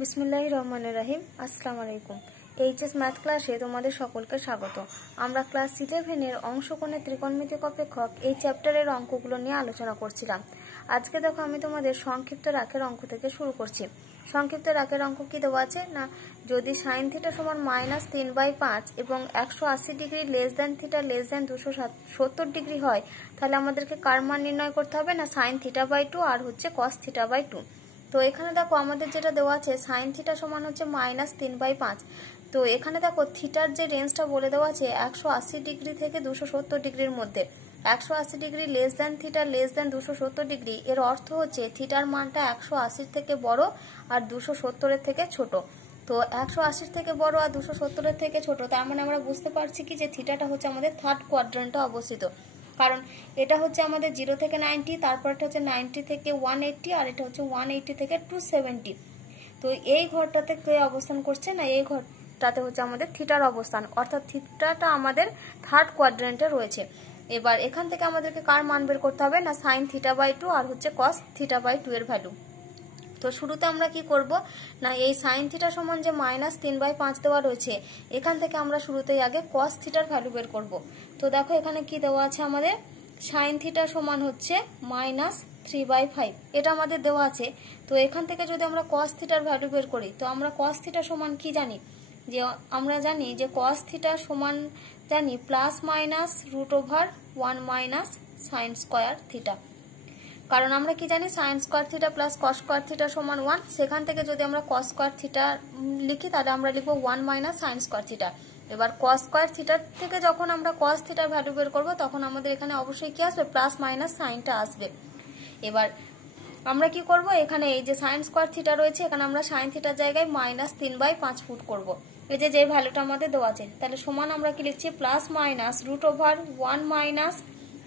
বিসমিল্লাহির রহমানির রহিম। আসসালামু আলাইকুম। এইচএস ম্যাথ ক্লাসে তোমাদের সকলকে স্বাগত। আমরা ক্লাস 11 এর অংশকোণের ত্রিকোণমিতিক অপেক্ষক এই চ্যাপ্টারের অঙ্কগুলো নিয়ে আলোচনা করছিলাম। আজকে দেখো আমি তোমাদের সংক্ষিপ্ত রাখের অঙ্ক থেকে শুরু করছি। সংক্ষিপ্ত রাখের অঙ্ক কি দেওয়া আছে না, যদি সাইন থিটা সমান -3/5 এবং 180 degree less than theta less than 270 degree হয়, তাহলে আমাদেরকে কার মান নির্ণয় করতে হবে না, সাইন থিটা/2 আর হচ্ছে কস থিটা/2। তো এখানে দেখো আমাদের যেটা দেওয়া আছে সাইন থিটা সমান হচ্ছে -3/5। তো এখানে দেখো থিটার যে রেঞ্জটা বলে দেওয়া আছে 180 ডিগ্রি থেকে 270 ডিগ্রির মধ্যে। 180 degree less than theta less than 270 degree, এর অর্থ হচ্ছে থিটার মানটা 180 থেকে বড় আর 270 থেকে ছোট। তো 180 থেকে বড় আর 270 থেকে ছোট, তার মানে আমরা বুঝতে পারছি কি যে থিটাটা হচ্ছে আমাদের থার্ড কোয়াড্রেন্টে অবস্থিত। কারণ এটা হচ্ছে আমাদের 0 থেকে 90, তারপর এটা হচ্ছে 90 থেকে 180, আর এটা হচ্ছে 180 থেকে 270। তো এই ঘরটাতে কে অবস্থান করছে না, এই ঘরটাতে হচ্ছে আমাদের থিটার অবস্থান, অর্থাৎ থিটাটা আমাদের থার্ড কোয়াড্রেন্টে রয়েছে। এবার এখান থেকে আমাদেরকে কার মান বের করতে হবে না, সাইন থিটা/2 আর হচ্ছে কস থিটা/2 এর ভ্যালু। তো শুরুতে আমরা কি করব না, এই সাইন থিটা সমান যে -3/5 দেওয়া রয়েছে, এখান থেকে আমরা শুরুতেই আগে কস থিটার ভ্যালু বের করব। তো দেখো এখানে কি দেওয়া আছে আমাদের, সাইন থিটা সমান হচ্ছে -3/5, এটা আমাদের দেওয়া আছে। তো এখান থেকে যদি আমরা কস থিটার ভ্যালু বের করি, তো আমরা কস থিটা সমান কি জানি, যে আমরা জানি যে কস থিটা সমান জানি ±√1 সাইন স্কয়ার থিটা। কারণ আমরা কি জানি sign square theta plus cos square theta সমান 1, সেখান থেকে যদি আমরা কস স্কয়ার থিটা লিখি তাহলে আমরা লিখবো 1 - সাইন স্কয়ার থিটা। এবার কস স্কয়ার থিটা থেকে যখন আমরা কস থিটার ভ্যালু বের করব, তখন আমাদের এখানে অবশ্যই কি আসবে, প্লাস মাইনাস সাইনটা আসবে। এবার আমরা কি করব, এখানে এই যে সাইন স্কয়ার থিটা রয়েছে, এখানে আমরা সাইন থিটার জায়গায় -3/5 ফুট করব। এই যে ভ্যালুটা আমাদের দেওয়া আছে, তাহলে সমান আমরা কি লিখছি, +√1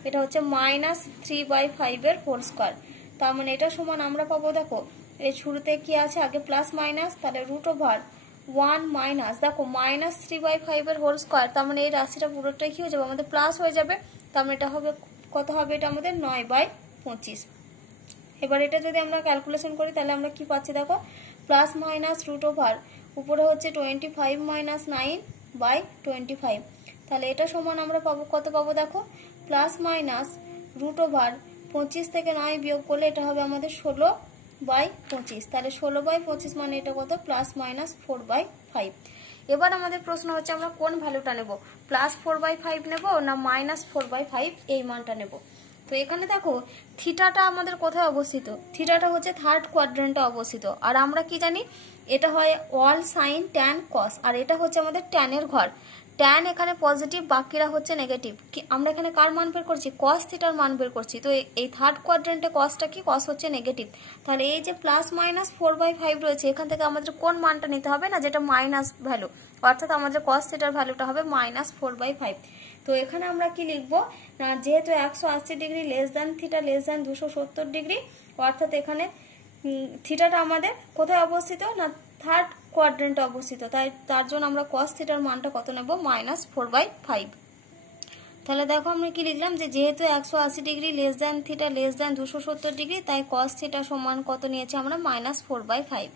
এটা হচ্ছে -3/5 এর হোল স্কয়ার। তার মানে এটা সমান আমরা পাবো, দেখো এই শুরুতে কি আছে আগে প্লাস মাইনাস, তাহলে √1 দেখো -3/5 এর হোল স্কয়ার, তার মানে এই রাশিটা পুরোটাই কি হয়ে যাবে, আমাদের প্লাস হয়ে যাবে। তার মানে এটা হবে কত হবে, এটা আমাদের 9/25। এবার এটা যদি আমরা ক্যালকুলেশন করি তাহলে আমরা কি পাচ্ছি, দেখো প্লাস মাইনাস √, উপরে হচ্ছে 25 - 9/25, তাহলে এটা সমান আমরা পাবো কত পাবো, দেখো প্লাস মাইনাস √25 থেকে 9 বিয়োগ করলে এটা হবে আমাদের 16/25। তাহলে 16/25 মানে এটা কত, +-4/5। এবার আমাদের প্রশ্ন হচ্ছে আমরা কোন ভ্যালুটা নেব, +4/5 নেব না -4/5 এই মানটা নেব। তো এখানে দেখো থিটাটা আমাদের কোথায় অবস্থিত, থিটাটা হচ্ছে থার্ড কোয়াড্রেন্টে অবস্থিত। আর আমরা কি জানি, এটা হয় অল সাইন ট্যান কস, আর এটা হচ্ছে আমাদের ট্যানের ঘর। ট্যান এখানে পজিটিভ, বাকিরা হচ্ছে নেগেটিভ। আমরা এখানে কার মান বের করছি, কস থিটার মান বের করছি। তো এই থার্ড কোয়াড্রেন্টে কসটা কি, কস হচ্ছে নেগেটিভ। তাহলে এই যে +-4/5 রয়েছে, এখান থেকে আমাদের কোন মানটা নিতে হবে না, যেটা মাইনাস ভ্যালু, অর্থাৎ আমাদের কস থিটার ভ্যালুটা হবে -4/5। তো এখানে আমরা কি লিখবো না, যেহেতু 180 degree less than theta less than 270 degree, অর্থাৎ এখানে থিটাটা আমাদের কোথায় অবস্থিত না, থার্ড কোয়াড্রেন্টে অবস্থিত, তাই তার জন্য আমরা কস থিটার মানটা কত নেব, -4/5। তাহলে দেখো আমরা কি লিখলাম, যে যেহেতু 180 degree less than theta less than 270 degree, তাই কস থিটা সমান কত নিয়েছি আমরা, -4/5।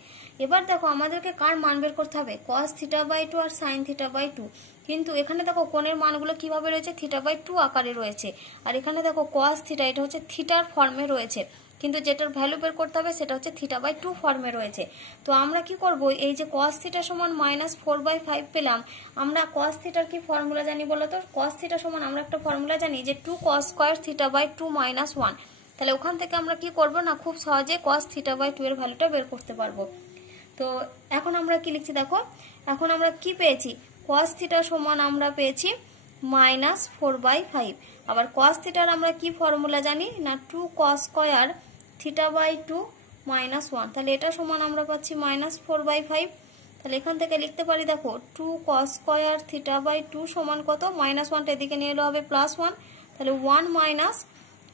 এবার দেখো আমাদেরকে কার মান বের করতে হবে, কস থিটা/2 আর সাইন থিটা/2। কিন্তু এখানে দেখো কোণের মানগুলো কিভাবে রয়েছে, থিটা/2 আকারে রয়েছে। আর এখানে দেখো কস থিটা, এটা হচ্ছে থিটার ফর্মে রয়েছে, কিন্তু যেটার ভ্যালু বের করতে হবে সেটা হচ্ছে থিটা/2 ফর্মে রয়েছে। তো আমরা কি করব, এই যে cos থিটা সমান -4/5 পেলাম, আমরা cos থিটার কি ফর্মুলা জানি বলো তো, cos থিটা সমান আমরা একটা ফর্মুলা জানি যে 2 cos স্কয়ার থিটা/2 - 1। তাহলে ওখান থেকে আমরা কি করব না, খুব সহজে cos থিটা/2 এর ভ্যালুটা বের করতে পারবো। তো এখন আমরা কি লিখছি, দেখো এখন আমরা কি পেয়েছি, cos থিটা সমান আমরা পেয়েছি -4/5। আবার cos থিটার আমরা কি ফর্মুলা জানি না, 2 cos স্কয়ার থিটা/2 - 1। তাহলে এটা সমান আমরা পাচ্ছি -4/5। তাহলে এখান থেকে লিখতে পারি, দেখো 2 cos স্কয়ার থিটা/2 সমান কত, -1টা এদিকে নিয়ে এলে হবে +1, তাহলে 1 -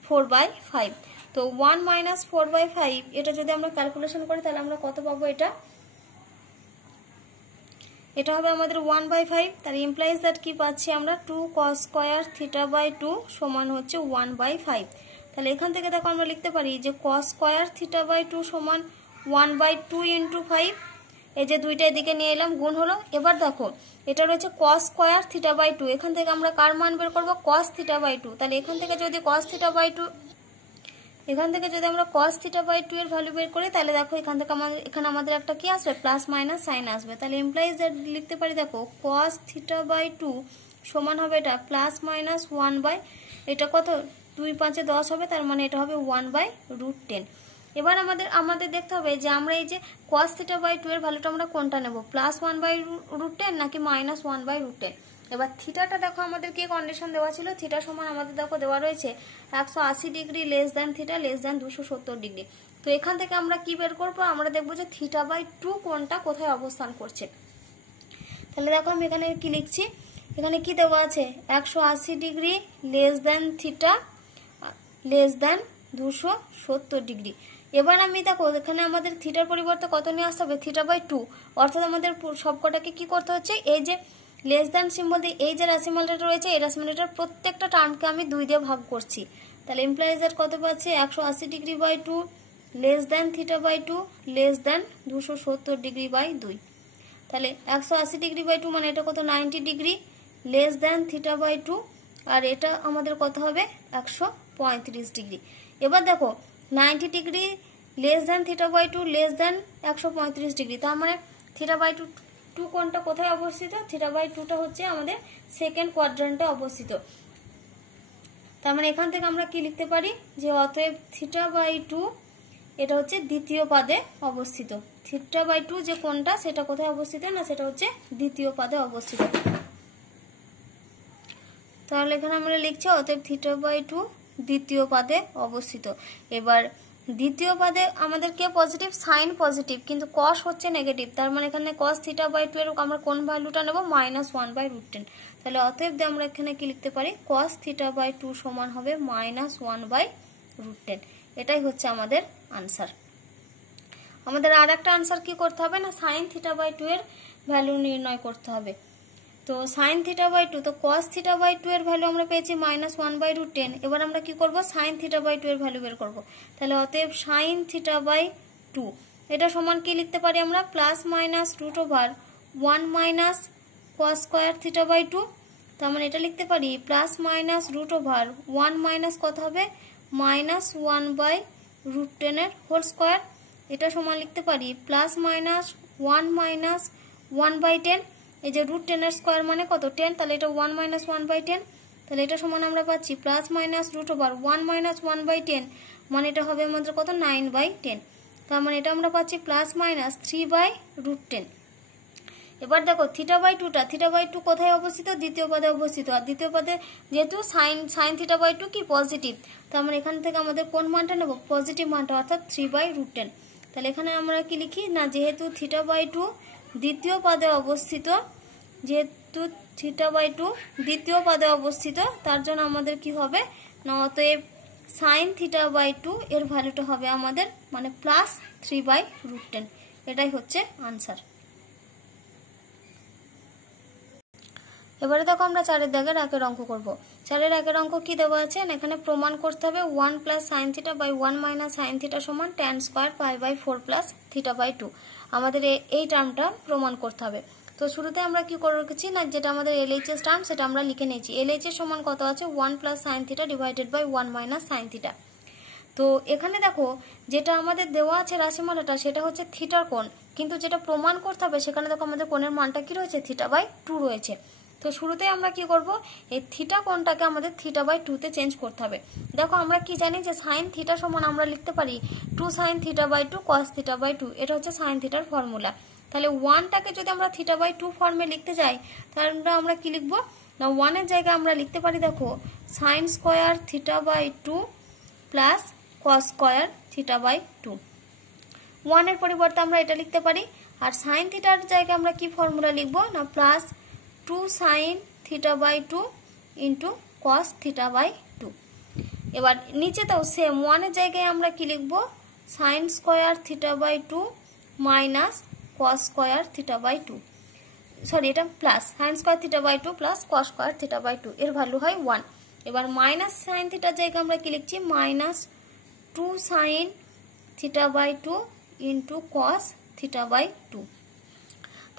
4/5। তো 1 - 4/5 এটা যদি আমরা ক্যালকুলেশন করি তাহলে আমরা কত পাবো, এটা হবে আমাদের 1/5। তাহলে ইমপ্লাইজ দ্যাট কি পাচ্ছি আমরা, 2 cos স্কয়ার থিটা/2 সমান হচ্ছে 1/5। তাহলে এখান থেকে দেখো আমরা লিখতে পারি যে cos স্কয়ার থিটা/2 সমান 1/2 × 5। এই যে দুইটা এদিকে নিয়ে এলাম, গুণ হলো। এবার দেখো এটা রয়েছে cos স্কয়ার থিটা বাই 2, এখান থেকে আমরা কার মান বের করব, cos থিটা বাই 2। তাহলে এখান থেকে যদি cos থিটা বাই 2 আমরা cos থিটা বাই 2 এর ভ্যালু বের করি, তাহলে দেখো এখানে আমাদের একটা কি আসবে, প্লাস মাইনাস সাইন আসবে। তাহলে ইমপ্লাইজ দ্যাট লিখতে পারি দেখো cos থিটা বাই 2 সমান হবে এটা প্লাস মাইনাস 1 বাই, এটা কত 2 5 10 হবে, তার মানে এটা হবে 1/√10। এবার আমাদের দেখতে হবে যে আমরা এই যে cos থিটা বাই 2 এর ভ্যালুটা আমরা কোনটা নেব, প্লাস 1/√10 নাকি মাইনাস 1/√10। এবার থিটাটা দেখো আমাদের কি কন্ডিশন দেওয়া ছিল, থিটা সমান আমাদের দেখো দেওয়া রয়েছে 180 degree less than theta less than 270 degree. তো এখান থেকে আমরা কি বের করবো, আমরা দেখবো যে থিটা বাই 2 কোনটা কোথায় অবস্থান করছে। তাহলে দেখো আমি এখানে কি লিখছি, এখানে কি দেওয়া আছে 180 degree less than theta less than 270 degree. এবার আমি দেখো এখানে আমাদের থিটার পরিবর্তে কত নিয়ে আসতে হবে, থিটা বাই 2, অর্থাৎ আমাদের সবকটাকে কি করতে হচ্ছে, এই যে লেস দ্যান সিম্বল দিয়ে এই যে রাশিমালাটা রয়েছে এই রাশিমালাটার প্রত্যেকটা টার্মকে আমি 2 দিয়ে ভাগ করছি। তাহলে ইমপ্লাইজ দ্যাট কত পাচ্ছি 180 degree by 2 less than theta by 2 less than 270 degree by 2। তাহলে 180 ডিগ্রি বাই 2 মানে এটা কত 90 degree less than theta by 2, আর এটা আমাদের কত হবে 135 ডিগ্রি। এবার দেখো 90 degree less than theta by 2 less than 135 degree, তার মানে থিটা বাই 2 কোনটা কোথায় অবস্থিত, থিটা বাই 2টা হচ্ছে আমাদের সেকেন্ড কোয়াড্রান্টে অবস্থিত। তার মানে এখান থেকে আমরা কি লিখতে পারি যে অতএব থিটা বাই 2 এটা হচ্ছে দ্বিতীয় পাদে অবস্থিত। থিটা বাই 2 যে কোনটা সেটা কোথায় অবস্থিত না, সেটা হচ্ছে দ্বিতীয় পাদে অবস্থিত। তাহলে এখানে আমরা লিখছি অতএব থিটা বাই 2 দ্বিতীয় পাদে অবস্থিত। এবার দ্বিতীয় পাদে আমাদের কে পজিটিভ, সাইন পজিটিভ, কিন্তু কস হচ্ছে নেগেটিভ, তার মানে এখানে cos থিটা বাই 2 এর আমরা কোন ভ্যালুটা নেব, -1/√10। তাহলে অতএব আমরা এখানে কি লিখতে পারি, cos থিটা বাই 2 সমান হবে -1/√10। এটাই হচ্ছে আমাদের আনসার। আমাদের আর একটা আনসার কি করতে হবে না, সাইন থিটা বাই 2 এর ভ্যালু নির্ণয় করতে হবে। তো সাইন থিটা বাই 2, তো cos থিটা বাই 2 এর ভ্যালু আমরা পেয়েছি -1/√10। এবার আমরা কি করব, সাইন থিটা বাই 2 এর ভ্যালু বের করব। তাহলে অতএব সাইন থিটা বাই 2 এটা সমান কি লিখতে পারি আমরা, plus minus √1 minus cos square theta by 2। তার মানে এটা লিখতে পারি প্লাস মাইনাস √1 মাইনাস কত হবে -1/√10 এর হোল স্কয়ার। এটা সমান লিখতে পারি প্লাস মাইনাস 1 মাইনাস 1/10, এই যে √10 এর স্কয়ার মানে কত 10, তাহলে এটা 1 মাইনাস 1/10। তাহলে এটা সমান আমরা পাচ্ছি প্লাস মাইনাস √1 মাইনাস 1/10 মানে এটা হবে আমাদের কত 9/10। তার মানে এটা আমরা পাচ্ছি প্লাস মাইনাস 3/√10। এবার দেখো থিটা বাই 2 কোথায় অবস্থিত, দ্বিতীয় পদে অবস্থিত, আর দ্বিতীয় পদে যেহেতু সাইন থিটা বাই 2 কি পজিটিভ, তার মানে এখান থেকে আমাদের কোন মানটা নেব, পজিটিভ মানটা, অর্থাৎ 3/√10। তাহলে এখানে আমরা কি লিখি না, যেহেতু থিটা বাই 2 দ্বিতীয় পদে অবস্থিত, যেহেতু থিটা বাই 2 দ্বিতীয় পদে অবস্থিত, তার জন্য আমাদের কি হবে না, অতএব সাইন থিটা বাই 2 এর ভ্যালুটা হবে আমাদের মানে প্লাস 3/√10। এটাই হচ্ছে আনসার। এবারে দেখো আমরা 4 দাগের একের অঙ্ক করব। 4 একের অঙ্ক কি দেওয়া আছে, এখানে প্রমাণ করতে হবে 1 plus sine theta by 1 minus sine theta সমান tan square π/4 plus theta by 2। আমাদের এই টার্মটা প্রমাণ করতে হবে। তো শুরুতে আমরা কি করে রেখেছি না, যেটা আমাদের LHS টার্ম সেটা আমরা লিখে নিয়েছি। LHS সমান কত আছে, 1 plus sine theta divided by 1 minus sine theta. তো এখানে দেখো যেটা আমাদের দেওয়া আছে রাশিমালাটা সেটা হচ্ছে থিটার কোণ, কিন্তু যেটা প্রমাণ করতে হবে সেখানে দেখো আমাদের কোণের মানটা কি রয়েছে, থিটা বাই 2 রয়েছে। তো শুরুতে আমরা কি করব, এই থিটা কোণটাকে আমাদের থিটা বাই 2 তে চেঞ্জ করতে হবে। দেখো আমরা কি জানি যে সাইন থিটা সমান আমরা লিখতে পারি 2 sine theta by 2 cos theta by 2, এটা হচ্ছে সাইন থিটার ফর্মুলা। তাহলে 1টাকে যদি আমরা থিটা বাই 2 ফর্মে লিখতে যাই তাহলে আমরা কি লিখব না, 1 এর জায়গায় আমরা লিখতে পারি দেখো sine square theta by 2 plus cos square theta by 2। 1 এর পরিবর্তে আমরা এটা লিখতে পারি, আর সাইন থিটার জায়গায় আমরা কি ফর্মুলা লিখব না, plus 2 sine theta by 2 into cos theta by 2। এবার নিচে তাও সেম 1 এর জায়গায় আমরা কি লিখব, sine square theta by 2 minus cos square theta by 2, sorry এটা plus sine square theta by 2 plus cos square theta by 2, এর ভ্যালু হয় 1। এবার মাইনাস সাইন থিটার জায়গায় আমরা কি লিখছি, minus 2 sine theta by 2 into cos theta by 2।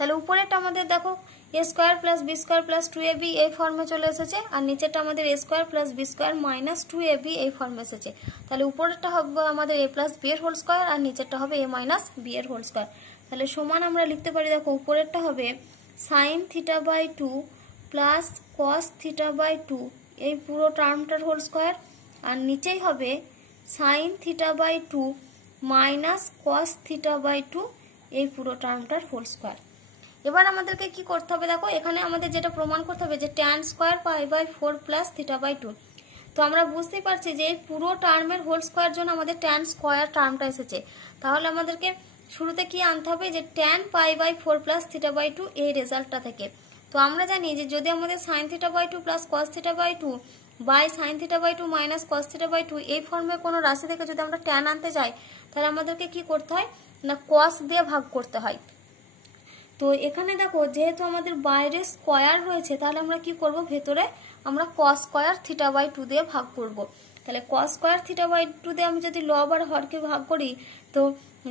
তাহলে উপরেরটা আমাদের দেখো a square plus b square plus 2ab এই ফর্মে চলে এসেছে, আর নিচেরটা আমাদের a square plus b square minus 2ab এই ফর্মে এসেছে। তাহলে উপরেরটা হবে আমাদের a প্লাস b এর হোল স্কয়ার, আর নিচেরটা হবে a মাইনাস b এর হোল স্কয়ার। তাহলে সমান আমরা লিখতে পারি, দেখো উপরেরটা হবে sine theta by 2 plus cos theta by 2 এই পুরো টার্মটার হোল স্কয়ার, আর নিচেই হবে sine theta by 2 minus cos theta by 2 এই পুরো টার্মটার হোল স্কয়ার। এবার আমাদেরকে কি করতে হবে, দেখো এখানে আমাদের যেটা প্রমাণ করতে হবে যে tan square pi by 4 plus theta by 2। তো আমরা বুঝতেই পারছি যে এই পুরো টার্মের হোল স্কয়ার জন্য আমাদের ট্যান স্কয়ার টার্মটা এসেছে। তাহলে আমাদেরকে শুরুতে কি আনতে হবে, যে tan pi by 4 plus theta by 2 এই রেজাল্টটা থেকে। তো আমরা জানি যে যদি আমাদের sine theta by 2 plus cos theta by 2 by sine theta by 2 minus cos theta by 2 এই ফর্মে কোনো রাশি থেকে যদি আমরা ট্যান আনতে যাই, তাহলে আমাদেরকে কি করতে হয় না, কস দিয়ে ভাগ করতে হয়। তো এখানে দেখো যেহেতু আমাদের বাইরে স্কয়ার রয়েছে, তাহলে আমরা কি করব, ভেতরে আমরা কস স্কয়ার থিটা বাই 2 দিয়ে ভাগ করব। তাহলে কস স্কয়ার থিটা বাই 2 দিয়ে আমি যদি লব আর হরকে ভাগ করি, তো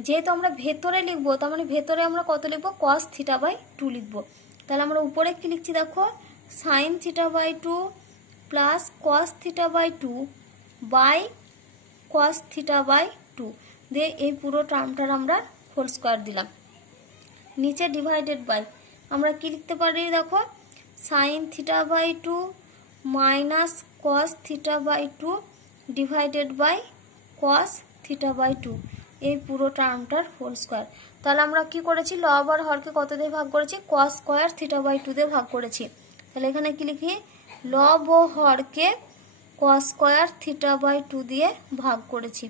যেহেতু আমরা ভেতরে লিখবো, তার মানে ভেতরে আমরা কত লিখবো, কস থিটা বাই 2 লিখবো। তাহলে আমরা উপরে কি লিখছি, দেখো sine theta by 2 plus cos theta by 2 by cos theta by 2 দিয়ে এই পুরো টার্মটার আমরা হোল স্কয়ার দিলাম। নিচে ডিভাইডেড বাই আমরা কি লিখতে পারি, দেখো sine theta by 2 minus cos theta by 2 divided by cos theta by 2 এই পুরো টার্মটার হোল স্কয়ার। তাহলে আমরা কি করেছি, লব আর হরকে কত দিয়ে ভাগ করেছি, কস স্কয়ার থিটা বাই 2 দিয়ে ভাগ করেছি। তাহলে এখানে কি লিখি, লব ও হরকে কস স্কয়ার থিটা বাই 2 দিয়ে ভাগ করেছি,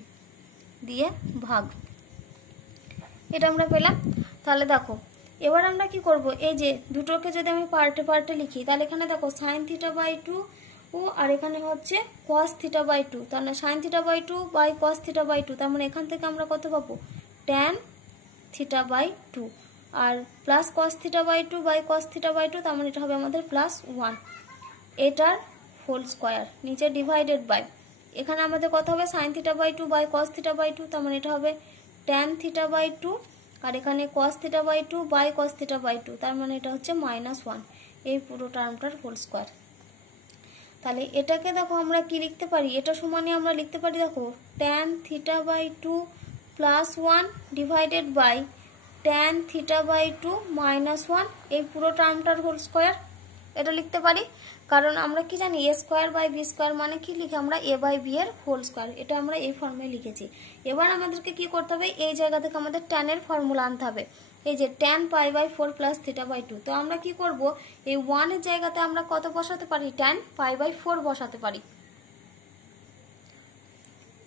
দিয়ে ভাগ, এটা আমরা পেলাম। তাহলে দেখো এবার আমরা কি করব, এই যে দুটোকে যদি আমি পার্টে পার্টে লিখি, তাহলে এখানে দেখো সাইন থিটা বাই 2 ও আর এখানে হচ্ছে কস থিটা বাই 2, তার মানে sine theta by 2 by cos theta by 2, তার মানে এখান থেকে আমরা কত পাবো, ট্যান থিটা বাই 2, আর plus cos theta by 2 by cos theta by 2, তার মানে এটা হবে আমাদের প্লাস 1, এটার হোল স্কয়ার। নিচে ডিভাইডেড বাই এখানে আমাদের কত হবে, sine theta by 2 by cos theta by 2, তার মানে এটা হবে ট্যান থিটা বাই 2, আর এখানে cos theta by 2 by cos theta by 2, তার মানে এটা হচ্ছে -1 এই পুরো টার্মটার হোল স্কয়ার। তাহলে এটাকে দেখো আমরা কি লিখতে পারি, এটা সমানে আমরা লিখতে পারি, দেখো tan theta by 2 plus 1 divided by tan theta by 2 -1 এই পুরো টার্মটার হোল স্কয়ার। এটা লিখতে পারি কারণ আমরা কি জানি, a square by b square মানে কি লিখি আমরা, a বাই b এর হোল স্কয়ার, এটা আমরা এই ফর্মে লিখেছি। এবার আমাদেরকে কি করতে হবে, এই জায়গা থেকে আমাদের tan এর ফর্মুলা আনতে হবে, এই যে tan pi by 4 plus theta by 2। তো আমরা কি করব, এই 1 এর জায়গাতে আমরা কত বসাতে পারি, tan পাই বাই 4 বসাতে পারি।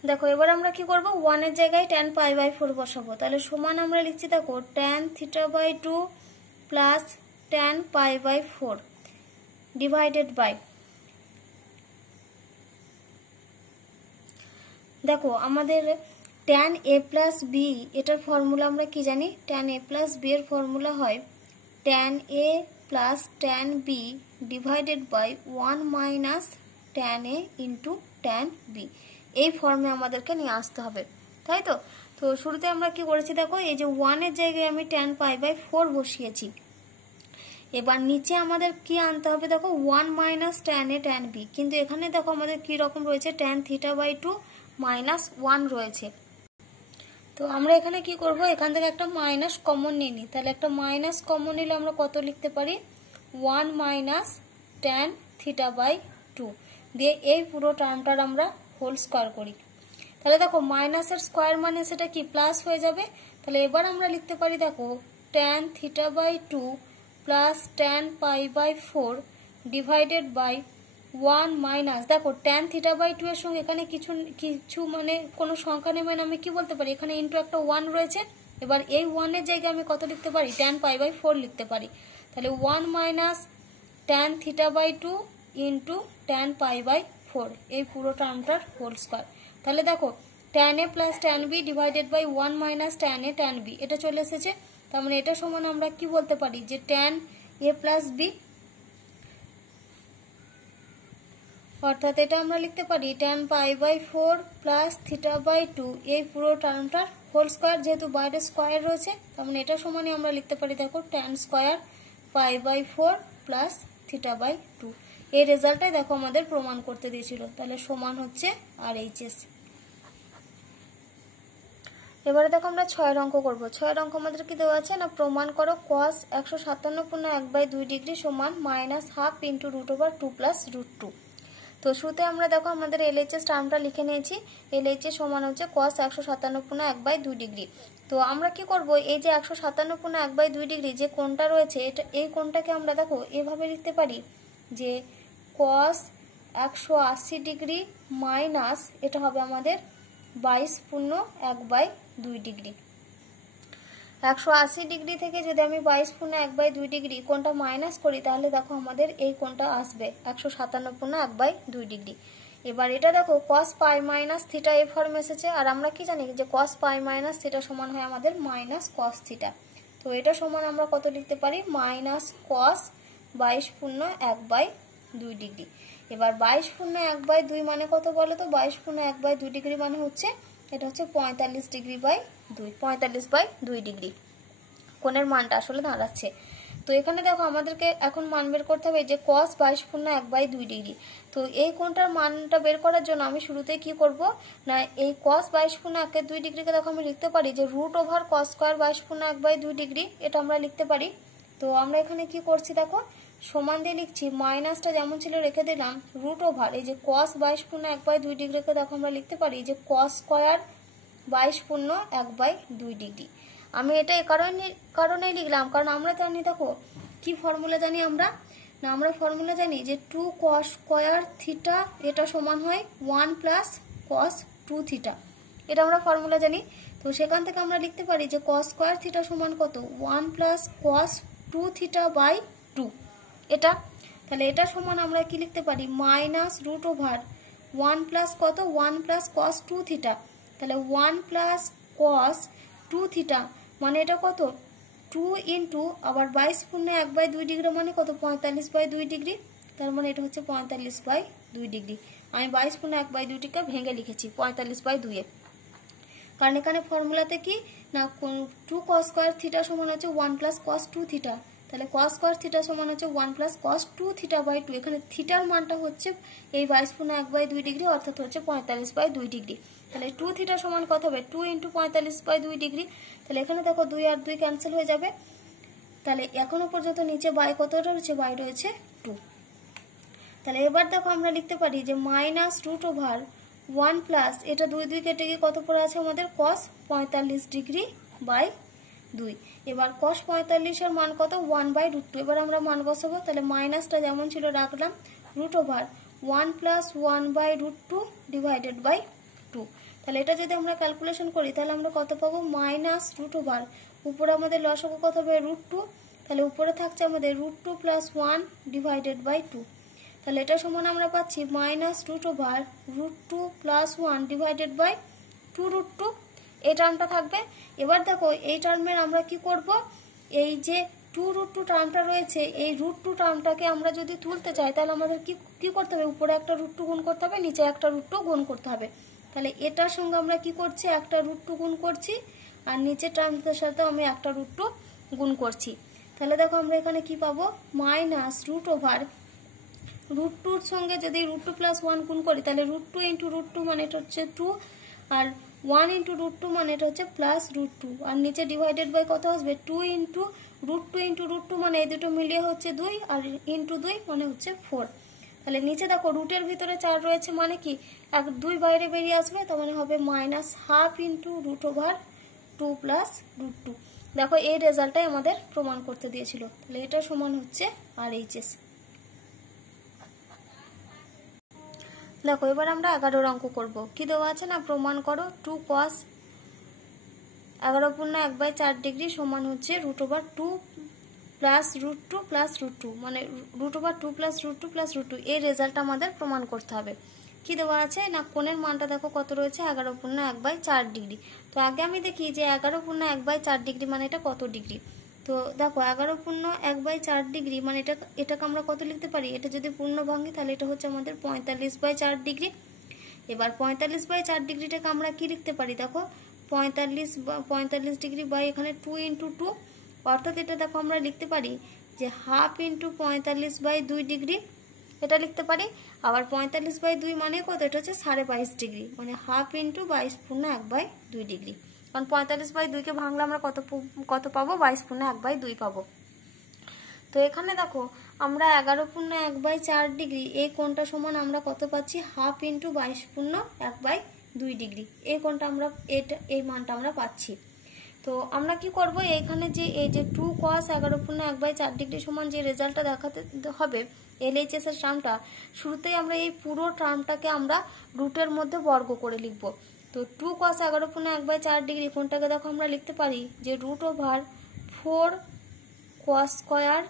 দেখো এবার আমরা কি করব, 1 এর জায়গায় tan পাই বাই 4 বসাবো। তাহলে সমান আমরা লিখছি, দেখো tan theta by 2 plus tan pi by 4 divided by, দেখো আমাদের tan a প্লাস b এটার ফর্মুলা আমরা কি জানি, tan a প্লাস b এর ফর্মুলা হয় tan a plus tan b divided by 1 minus tan a into tan b, এই ফর্মে আমাদেরকে নিয়ে আসতে হবে, তাই তো। তো শুরুতে আমরা কি করেছি, দেখো এই যে 1 এর জায়গায় আমি tan পাই বাই 4 বসিয়েছি। এবার নিচে আমাদের কি আনতে হবে, দেখো 1 minus tan a tan b, কিন্তু এখানে দেখো আমাদের কি রকম রয়েছে, tan থিটা বাই 2 মাইনাস 1 রয়েছে। তো আমরা এখানে কি করব, এখান থেকে একটা মাইনাস কমন নিয়ে নিই। তাহলে একটা মাইনাস কমন নিলে আমরা কত লিখতে পারি, 1 মাইনাস tan থিটা বাই 2 দিয়ে এই পুরো টার্মটার আমরা হোল স্কয়ার করি। তাহলে দেখো মাইনাসের স্কয়ার মানে সেটা কি প্লাস হয়ে যাবে। তাহলে এবার আমরা লিখতে পারি, দেখো tan theta by 2 plus tan pi by 4 divided by 1 minus, দেখো tan থিটা বাই 2 এর সঙ্গে এখানে কিছু মানে কোনো সংখ্যা নেবে না, আমি কি বলতে পারি, এখানে ইনটু একটা 1 রয়েছে। এবার এই 1 এর জায়গায় আমি কত লিখতে পারি, tan পাই বাই 4 লিখতে পারি। তাহলে 1 minus tan theta by 2 into tan pi by 4 এই পুরো টার্মটার হোল স্কয়ার। তাহলে দেখো tan a plus tan b divided by 1 minus tan a tan b এটা চলে এসেছে। তার মানে এটা সমান আমরা কি বলতে পারি, যে tan a প্লাস b, অর্থাৎ এটা আমরা লিখতে পারি tan pi by 4 plus theta by 2 এই পুরো টার্মটার হোল স্কোয়ার, যেহেতু বাইরে স্কোয়ার রয়েছে তার মানে এটা সমানই আমরা লিখতে পারি দেখো tan স্কোয়ার π/4 প্লাস θ/2। এই রেজাল্টটাই দেখো আমাদের প্রমাণ করতে দিয়েছিল, তাহলে সমান হচ্ছে RHS। এবারে দেখো আমরা 6 অঙ্ক করব। 6 অঙ্ক আমাদের কি দেওয়া আছে না, প্রমাণ করো cos 157 * 1/2 ডিগ্রি সমান -12 × √2 + √2। তো শুরুতে আমরা দেখো আমাদের LHS টার্মটা লিখে নিয়েছি। LHS সমান হচ্ছে cos 157 * 1/2 ডিগ্রি। তো আমরা কি করব, এই যে 157 * 1/2 ডিগ্রি যে কোণটা রয়েছে, এটা এই কোণটাকে আমরা দেখো এভাবে লিখতে পারি যে cos 180 ডিগ্রি মাইনাস এটা হবে আমাদের 22.1/2 ডিগ্রি। 180 ডিগ্রি থেকে যদি আমি 22.1/2 ডিগ্রি কোণটা মাইনাস করি তাহলে দেখো আমাদের এই কোণটা আসবে 157.1/2 ডিগ্রি। এবার এটা দেখো cos π - θ এই ফর্মে এসেছে, আর আমরা কি জানি যে cos π - θ সমান হয় আমাদের cos θ। তো এটা সমান আমরা কত লিখতে পারি, cos 22.1/2 ডিগ্রি। এবার 22.1/2 মানে কত বলো তো, 22.1/2 ডিগ্রি মানে হচ্ছে এটা হচ্ছে 45°/2, 45/2 ডিগ্রি কোণের মানটা আসলে দাঁড়াচ্ছে। তো এখানে দেখো আমাদেরকে এখন মান বের করতে হবে যে cos 22.1/2 ডিগ্রি। তো এই কোণটার মানটা বের করার জন্য আমি শুরুতে কি করব না, এই cos 22.1/2 ডিগ্রিকে দেখো আমি লিখতে পারি যে √cos স্কয়ার 22.1/2 ডিগ্রি, এটা আমরা লিখতে পারি। তো আমরা এখানে কি করছি দেখো, সমান দিয়ে লিখছি, মাইনাসটা যেমন ছিল রেখে দিলাম, √ এই যে cos 22.1/2 ডিগ্রিকে দেখো আমরা লিখতে পারি যে cos স্কয়ার 22.1/2 ডিগ্রি। আমি এটা এই কারণেই লিখলাম কারণ আমরা জানি দেখো কি ফর্মুলা জানি আমরা না, আমরা ফর্মুলা জানি যে 2 cos স্কয়ার থিটা এটা সমান হয় 1 প্লাস cos 2 থিটা, এটা আমরা ফর্মুলা জানি। তো সেখান থেকে আমরা লিখতে পারি যে cos স্কয়ার থিটা সমান কত, 1 প্লাস cos 2 θ/2 এটা। তাহলে এটা সমান আমরা কি লিখতে পারি, -√1 প্লাস কত, 1 প্লাস cos 2 থিটা। তাহলে 1 প্লাস cos 2 থিটা মানে এটা কত, 2 ইন্টু আবার 22.1/2 ডিগ্রি মানে কত, 45/2 ডিগ্রি। তার মানে এটা হচ্ছে 45/2 ডিগ্রি। আমি 22.1/2টিকে ভেঙে লিখেছি 45/2 কারণ এখানে ফর্মুলাতে কি না 2 cos স্কয়ার থিটা সমান হচ্ছে 1 প্লাস cos 2 থিটা। তাহলে cos স্কয়ার থিটা সমান হচ্ছে 1 প্লাস cos 2 θ/2। এখানে থিটার মানটা হচ্ছে এই 22.1/2 ডিগ্রি, অর্থাৎ হচ্ছে 45/2 ডিগ্রি। তাহলে 2 থিটা সমান কত হবে, 2 ইন্টু 45/2 ডিগ্রি। তাহলে এখানে দেখো 2 আর 2 ক্যান্সেল হয়ে যাবে। তাহলে এখনো পর্যন্ত নিচে বাই কত রয়েছে, বাই রয়েছে 2। তাহলে এবার দেখো আমরা লিখতে পারি যে -√1 প্লাস এটা 2 2 কেটে গিয়ে কত পড়ে আছে আমাদের cos 45°/2। এবার cos 45 এর মান কত, 1/√2। এবার আমরা মান বসাবো, তাহলে মাইনাসটা যেমন ছিল রাখলাম, √1 প্লাস 1/√2 ডিভাইডেড বাই 2। তাহলে এটা যদি আমরা ক্যালকুলেশন করি তাহলে আমরা কত পাবো, -√, উপরে আমাদের লসাগু কত হবে, √2। তাহলে উপরে থাকছে আমাদের √2 প্লাস 1 ডিভাইডেড বাই 2। তাহলে এটা সমান আমরা পাচ্ছি -√2 প্লাস 1 ডিভাইডেড বাই 2√2, এই টার্মটা থাকবে। এবার দেখো এই টার্মের আমরা কি করব, এই যে 2√2 টার্মটা রয়েছে এই √2 টার্মটাকে আমরা যদি তুলতে চাই তাহলে আমাদের কি করতে হবে, উপরে একটা √2 গুণ করতে হবে, নিচে একটা √2 গুণ করতে হবে। তাহলে এটার সঙ্গে আমরা কি করছি, একটা √2 গুণ করছি, আর নিচের টার্মটার সাথে আমি একটা √2 গুণ করছি। তাহলে দেখো আমরা এখানে কি পাবো, √2 সঙ্গে যদি √2 প্লাস 1 গুণ করি তাহলে √2 ইন্টু √2 মানে এটা হচ্ছে 2, আর 1 ইন্টু √2 মানে এটা হচ্ছে প্লাস √2, আর নিচে ডিভাইডেড বাই কত আসবে, 2 ইন্টু √2 মানে এই দুটো মিলিয়ে হচ্ছে 2, আর ইন্টু 2 মানে হচ্ছে 4। তাহলে নিচে দেখো রুটের ভিতরে 4 রয়েছে মানে কি 2 বাইরে বেরিয়ে আসবে, তার মানে হবে -12 ইন্টু √2 প্লাস √2। দেখো এই রেজাল্টটাই আমাদের প্রমাণ করতে দিয়েছিল। তাহলে এটা সমান হচ্ছে RHS। দেখো এবার আমরা 11 অঙ্ক করব। কি দেওয়া আছে না, প্রমাণ করো 2 cos 11/1/4 ডিগ্রি সমান হচ্ছে √2 প্লাস √2 প্লাস √2 মানে √2 প্লাস √2 প্লাস √2। এই রেজাল্ট আমাদের প্রমাণ করতে হবে। কি দেওয়া আছে না, কোণের মানটা দেখো কত রয়েছে, 11/1/4 ডিগ্রি। তো আগে আমি দেখি যে 11/1/4 ডিগ্রি মানে এটা কত ডিগ্রি। তো দেখো 11/1/4 ডিগ্রি মানে এটাকে আমরা কত লিখতে পারি, এটা যদি পূর্ণ ভাঙি তাহলে এটা হচ্ছে আমাদের 45/4 ডিগ্রি। এবার 45/4 ডিগ্রিটাকে আমরা কি লিখতে পারি, দেখো 45 ডিগ্রি বাই এখানে 2 ইন্টু 2, অর্থাৎ এটা দেখো আমরা লিখতে পারি যে হাফ ইন্টু 45/2 ডিগ্রি, এটা লিখতে পারি। আবার 45/2 মানে কত, এটা হচ্ছে 22.5 ডিগ্রি, মানে হাফ ইন্টু 22/1/2 ডিগ্রি। কারণ 45/2 কে ভাঙলে আমরা কত পাবো, 22/1/2 পাবো। তো এখানে দেখো আমরা 11/1/4 ডিগ্রি এই কোণটা সমান আমরা কত পাচ্ছি, হাফ ইন্টু 22/1/2 ডিগ্রি, এই কোণটা আমরা এই মানটা আমরা পাচ্ছি। তো আমরা কি করব, এইখানে যে এই যে 2 cos 11/1/4 ডিগ্রি সমান যে রেজাল্টটা দেখাতে হবে LHS এর টার্মটা, শুরুতেই আমরা এই পুরো টার্মটাকে আমরা রুটের মধ্যে বর্গ করে লিখব। তো 2 cos 11/1/4 ডিগ্রি কোণটাকে দেখো আমরা লিখতে পারি যে √4 cos স্কয়ার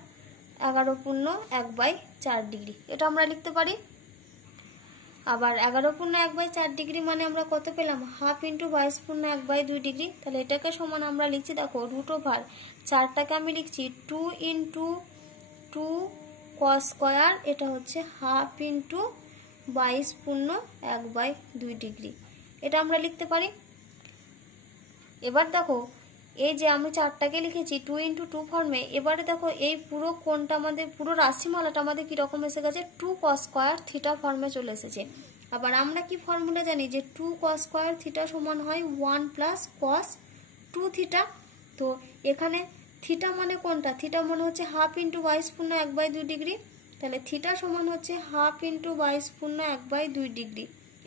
11/1/4 ডিগ্রি, এটা আমরা লিখতে পারি। আবার 11/1/4 ডিগ্রি মানে আমরা কত পেলাম, হাফ ইন্টু 22/1/2 ডিগ্রি। তাহলে এটাকে সমান আমরা লিখছি দেখো √4টাকে আমি লিখছি 2 ইন্টু 2 cos স্কয়ার, এটা হচ্ছে হাফ ইন্টু 22/1/2 ডিগ্রি, এটা আমরা লিখতে পারি। এবার দেখো এই যে আমি 4টাকে লিখেছি 2 ইন্টু 2 ফর্মে, এবারে দেখো এই পুরো কোণটা আমাদের, পুরো রাশিমালাটা আমাদের কিরকম এসে গেছে, 2 cos স্কয়ার থিটা ফর্মে চলে এসেছে। আবার আমরা কি ফর্মুলা জানি যে 2 cos স্কয়ার থিটা সমান হয় 1 প্লাস cos 2 থিটা। তো এখানে থিটা মানে কোনটা, থিটা মানে হচ্ছে হাফ ইন্টু 22/1/2 ডিগ্রি, তাহলে থিটা সমান হচ্ছে হাফ ইন্টু 22/1/2 ডিগ্রি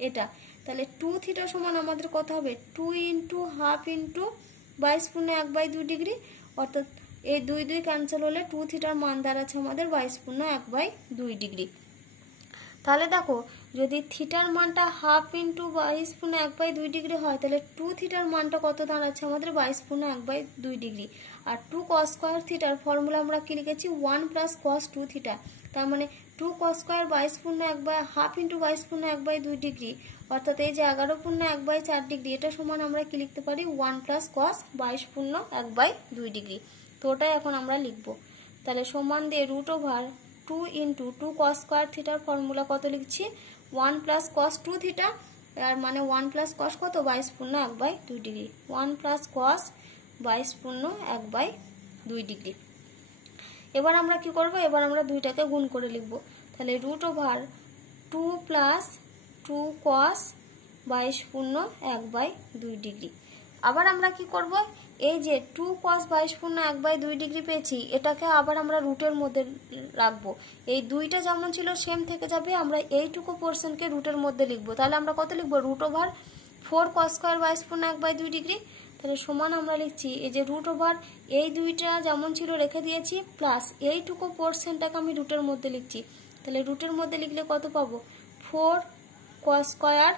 এটা। তাহলে 2 থিটা সমান আমাদের কত হবে, 2 ইন্টু হাফ ইন্টু 22/1/2 ডিগ্রি, অর্থাৎ এই 2 ক্যান্সেল হলে 2 থিটার মান দাঁড়াচ্ছে আমাদের 22/1/2 ডিগ্রি। তাহলে দেখো যদি থিটার মানটা হাফ ইন্টু 22/1/2 ডিগ্রি হয়, তাহলে 2 থিটার মানটা কত দাঁড়াচ্ছে আমাদের 22/1/2 ডিগ্রি। আর 2 cos স্কয়ার থিটার ফর্মুলা আমরা কি লিখেছি, 1 প্লাস cos 2 থিটা, তার মানে 2 cos square half into 22/1/2 degree, অর্থাৎ এই যে 11/1/4 ডিগ্রি, এটা সমান আমরা কি লিখতে পারি, 1 প্লাস cos 22/1/2 ডিগ্রি। তো ওটাই এখন আমরা লিখবো। তাহলে সমান দিয়ে √2 ইন্টু 2 cos স্কয়ার থিটার ফর্মুলা কত লিখছি, 1 প্লাস cos 2 থিটা, আর মানে 1 প্লাস cos কত, 22/1/2 ডিগ্রি, 1 প্লাস cos 22/1/2 ডিগ্রি। এবার আমরা কি করব, এবার আমরা দুইটাকে গুণ করে লিখব। তাহলে √2 প্লাস 2 cos 22/1/2 ডিগ্রি। আবার আমরা কি করব, এই যে 2 cos 22/1/2 ডিগ্রি পেয়েছি, এটাকে আবার আমরা রুটের মধ্যে রাখবো। এই দুইটা যেমন ছিল সেম থেকে যাবে, আমরা এইটুকু পোর্শনকে রুটের মধ্যে লিখবো। তাহলে আমরা কত লিখবো, √4 cos স্কয়ার 22/1/2 ডিগ্রি। তাহলে সমান আমরা লিখছি এই যে এই দুইটা যেমন ছিল রেখে দিয়েছি, প্লাস এইটুকু পোর্শনটাকে আমি রুটের মধ্যে লিখছি। তাহলে রুটের মধ্যে লিখলে কত পাবো, 4 cos স্কয়ার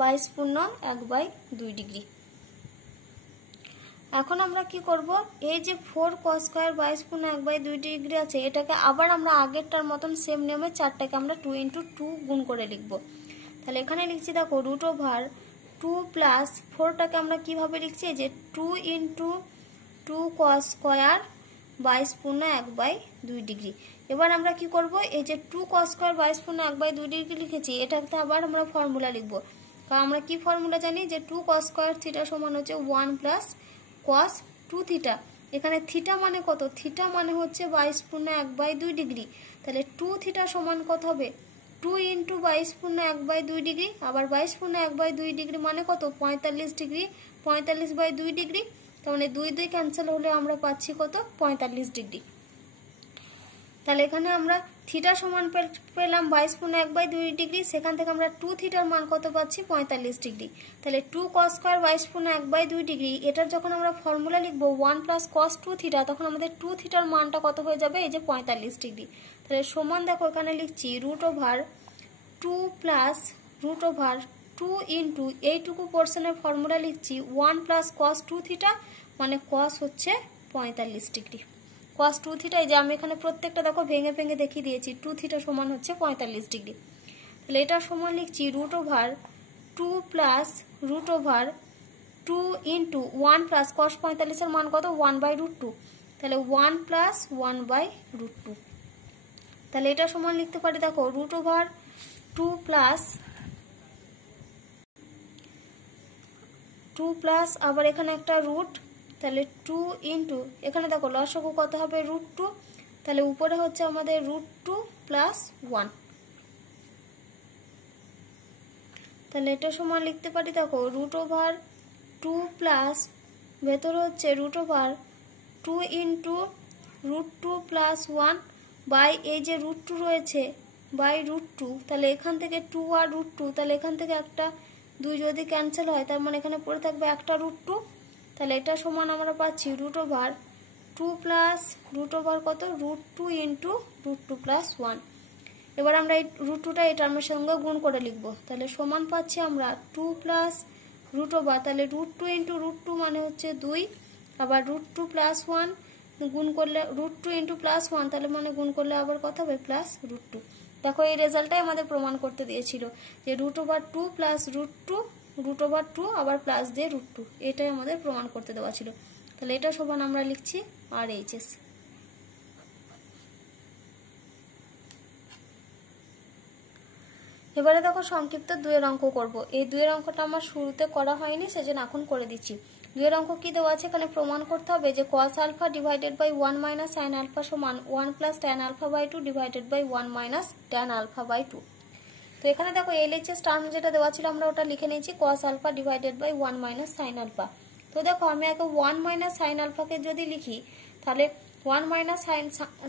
22/1/2 ডিগ্রি। এখন আমরা কি করব, এই যে 4 cos স্কয়ার 22/1/2 ডিগ্রি আছে, এটাকে আবার আমরা আগেরটার মতন সেম নিয়মে 4টাকে আমরা 2 ইন্টু 2 গুণ করে লিখব। তাহলে এখানে লিখছি দেখো √2 প্লাস 4টাকে আমরা কিভাবে লিখছি, যে 2 ইন্টু 2 cos স্কয়ার 22/1/2 ডিগ্রি। এবার আমরা কি করব, এই যে 2 cos স্কয়ার 22/1/2 ডিগ্রি লিখেছি, এটাকে আবার আমরা ফর্মুলা লিখব। কারণ আমরা কি ফর্মুলা জানি, যে 2 cos স্কয়ার থিটা সমান হচ্ছে 1 প্লাস cos 2 থিটা। এখানে থিটা মানে কত, থিটা মানে হচ্ছে 22/1/2 ডিগ্রি। তাহলে 2 থিটা সমান কত হবে, 2 ইন্টু 22/1/2 ডিগ্রি। আবার 22/1/2 ডিগ্রি মানে কত, 45 ডিগ্রি, 45/2 ডিগ্রি। তার মানে 2 ক্যান্সেল হলে আমরা পাচ্ছি কত, 45 ডিগ্রি। তাহলে এখানে আমরা থিটা সমান পেলাম 22/1/2 ডিগ্রি, সেখান থেকে আমরা 2 থিটার মান কত পাচ্ছি, 45 ডিগ্রি। তাহলে 2 cos স্কয়ার 22/1/2 ডিগ্রি, এটার যখন আমরা ফর্মুলা লিখবো 1 প্লাস cos 2 থিটা, তখন আমাদের 2 থিটার মানটা কত হয়ে যাবে, এই যে 45 ডিগ্রি। তাহলে সমান দেখো এখানে লিখছি √2 প্লাস √2 ইন্টু এইটুকু পোর্শনের ফর্মুলা লিখছি 1 প্লাস cos 2 থিটা, মানে cos হচ্ছে 45 ডিগ্রি। cos 2 থিটা, এই যে আমি এখানে প্রত্যেকটা দেখো ভেঙে ভেঙে দেখিয়ে দিয়েছি, 2 থিটা সমান হচ্ছে 45 ডিগ্রি। তাহলে এটা সমান লিখছি √2 প্লাস √2 ইন্টু 1 প্লাস cos 45 এর মান কত, 1/√2। তাহলে 1 প্লাস 1/√2। তাহলে এটা সমান লিখতে পারি দেখো √2 প্লাস টু প্লাস আবার এখানে একটা রুট, তাহলে 2 ইন্টু এখানে দেখো লসাগু কত হবে √2, তাহলে উপরে হচ্ছে আমাদের √2 প্লাস 1, তাহলে এটা সমান লিখতে পারি দেখো √2 প্লাস ভেতরে হচ্ছে √2 ইন্টু √2 প্লাস 1 বাই এই যে √2 রয়েছে বাই √2, তাহলে এখান থেকে 2 আর √2, তাহলে এখান থেকে একটা 2 যদি ক্যান্সেল হয় তার মানে এখানে পড়ে থাকবে একটা √2, তাহলে এটা সমান আমরা পাচ্ছি √2 প্লাস কত √2 ইন্টু √2 প্লাস 1। এবার আমরা এই √2টা এই টার্মের সঙ্গে গুণ করে লিখব, তাহলে সমান পাচ্ছি আমরা 2 প্লাস √, তাহলে √2 ইন্টু √2 মানে হচ্ছে 2, আবার √2 প্লাস 1 গুণ করলে √2 ইন্টু প্লাস 1, তাহলে মানে গুণ করলে আবার কত হবে প্লাস √2। দেখো এই রেজাল্টটাই আমাদের প্রমাণ করতে দিয়েছিল যে √2 প্লাস √2 আবার প্লাস দিয়ে √2, এটাই আমাদের প্রমাণ করতে দেওয়া ছিল। তাহলে এটা সমান আমরা লিখছি RHS। এবারে দেখো সংক্ষিপ্ত 2 এর অঙ্ক করব। এই 2 এর অঙ্কটা আমার শুরুতে করা হয়নি, সেজন্য এখন করে দিচ্ছি। 2 এর অঙ্ক কি দেওয়া আছে, এখানে প্রমাণ করতে হবে যে cos alpha divided by 1 minus sin alpha সমান 1 plus tan alpha by 2 divided by 1 minus tan alpha by 2। তো এখানে দেখো LHS টার্ম যেটা দেওয়া ছিল আমরা ওটা লিখে নিয়েছি cos alpha divided by 1 minus sin alpha. তো দেখো আমি আগে 1 মাইনাস sin আলফাকে যদি লিখি তাহলে 1 মাইনাস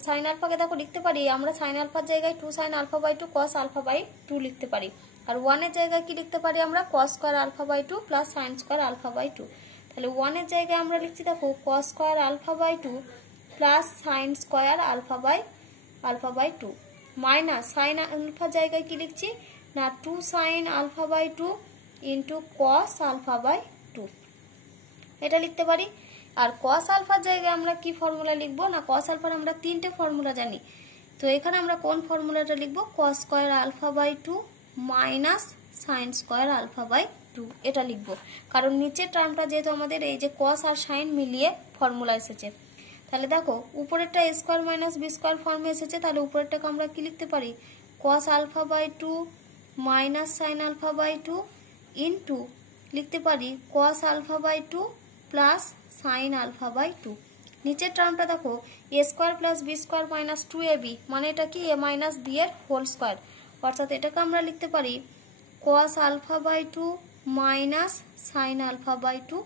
সাইন আলফাকে দেখো লিখতে পারি আমরা সাইন আলফার জায়গায় 2 sin alpha by 2 cos alpha by 2 লিখতে পারি, আর 1 এর জায়গায় কি লিখতে পারি আমরা cos square alpha by 2 plus sin square alpha by 2। তাহলে 1 এর জায়গায় আমরা লিখছি দেখো cos square alpha by 2 plus sin square alpha by 2 minus sin আলফার জায়গায় কি লিখছি না 2 sin alpha by 2 into cos alpha by 2, এটা লিখতে পারি। আর cos আলফার জায়গায় আমরা কি ফর্মুলা লিখবো না cos আলফার আমরা 3টে ফর্মুলা জানি, তো এখানে আমরা কোন ফর্মুলাটা লিখবো cos square alpha by 2 minus sin square alpha by 2, এটা লিখবো। কারণ নিচের টার্মটা যেহেতু আমাদের এই যে cos আর sin মিলিয়ে ফর্মুলা এসেছে, তাহলে দেখো উপরেরটা a square minus b square ফর্মে এসেছে, তাহলে উপরেরটাকে আমরা কি লিখতে পারি cos alpha by 2 minus sin alpha by 2 into লিখতে পারি cos alpha by 2 plus sin alpha by 2। নিচের টার্মটা দেখো a square plus b square minus 2ab, মানে এটা কি a মাইনাস b এর হোল স্কয়ার, অর্থাৎ এটাকে আমরা লিখতে পারি cos alpha by 2 minus sin alpha by 2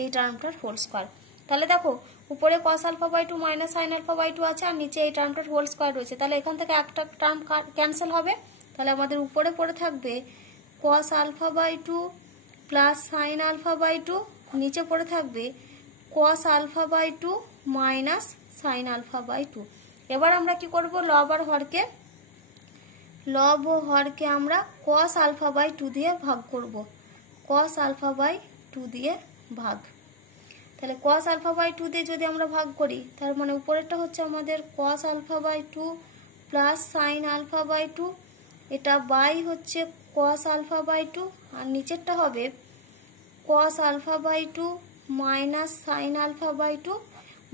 এই টার্মটার হোল স্কয়ার। তাহলে দেখো উপরে cos alpha by 2 minus sin alpha by 2 আছে আর নিচে এই টার্মটার হোল স্কয়ার রয়েছে, তাহলে এখান থেকে একটা টার্ম ক্যান্সেল হবে, তাহলে আমাদের উপরে পড়ে থাকবে cos alpha by 2 plus sin alpha by 2, নিচে পড়ে থাকবে cos alpha by 2 minus sin alpha by 2। এবার আমরা কি করব লব ও হরকে আমরা cos আলফা বাই 2 দিয়ে ভাগ করব, cos আলফা বাই 2 দিয়ে ভাগ। তাহলে cos আলফা বাই 2 দিয়ে যদি আমরা ভাগ করি তার মানে উপরেরটা হচ্ছে আমাদের cos alpha by 2 plus sin alpha by 2, এটা বাই হচ্ছে cos আলফা বাই 2, আর নিচেরটা হবে cos alpha by 2 minus sin alpha by 2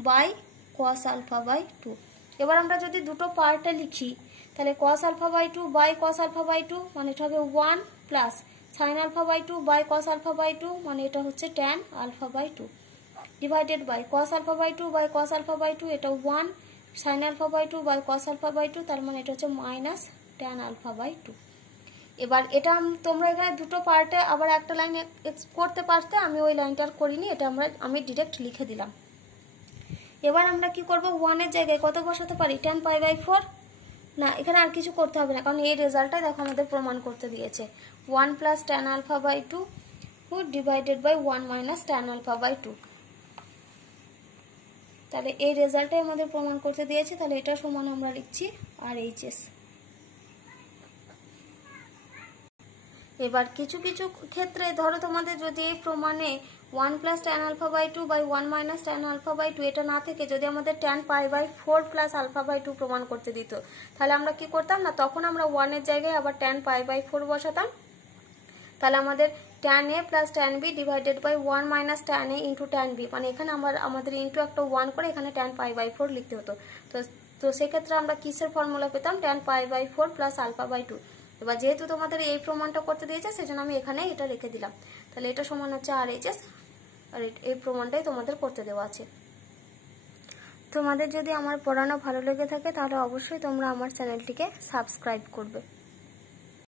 by cos alpha by 2। এবার আমরা যদি দুটো পার্টে লিখি তাহলে cos alpha by 2 by cos alpha by 2 মানে এটা হবে 1 plus sin alpha by 2 by cos alpha by 2 মানে এটা হচ্ছে tan alpha by 2 divided by cos alpha by 2 by cos alpha by 2, এটা 1 sin alpha by 2 by cos alpha by 2, তার মানে এটা হচ্ছে মাইনাস tan আলফা বাই 2। এবার এটা তোমরা এখানে দুটো পার্টে আবার একটা লাইন করতে পারতে, আমি ওই লাইনটা আর করিনি, এটা আমি ডিরেক্ট লিখে দিলাম। এবার আমরা কি করব 1 এর জায়গায় কত বসাতে পারি tan পাই বাই 4, না এখানে আর কিছু করতে হবে না কারণ এই রেজাল্টটা দেখো আমাদের প্রমাণ করতে দিয়েছে 1 plus tan alpha by 2 divided by 1 minus tan alpha by 2, তাহলে এই রেজাল্টটাই আমাদের প্রমাণ করতে দিয়েছে, তাহলে এটা সমান আমরা লিখছি RHS। এবার কিছু কিছু ক্ষেত্রে ধরো তোমাদের যদি এই প্রমাণে 1 plus tan alpha by 2 by 1 minus tan alpha by 2 এটা না থেকে যদি আমাদের tan pi by 4 plus alpha by 2 প্রমাণ করতে দিত, তাহলে আমরা কি করতাম না তখন আমরা 1 এর জায়গায় আবার tan পাই বাই 4 বসাতাম, তাহলে আমাদের tan a plus tan b divided by 1 minus tan a into tan b, মানে এখানে আমাদের ইন্টু একটা 1 করে এখানে tan পাই বাই 4 লিখতে হতো। তো সেক্ষেত্রে আমরা কিসের ফর্মুলা পেতাম tan pi by 4 plus alpha by 2। এবার যেহেতু তোমাদের এই প্রমাণটা করতে দিয়েছে সেজন্য আমি এখানে এটা রেখে দিলাম। তাহলে এটা সমান হচ্ছে RHS, আর এই প্রমাণটাই তোমাদের করতে দেওয়া আছে। তোমাদের যদি আমার পড়ানো ভালো লেগে থাকে তাহলে অবশ্যই তোমরা আমার চ্যানেলটিকে সাবস্ক্রাইব করবে।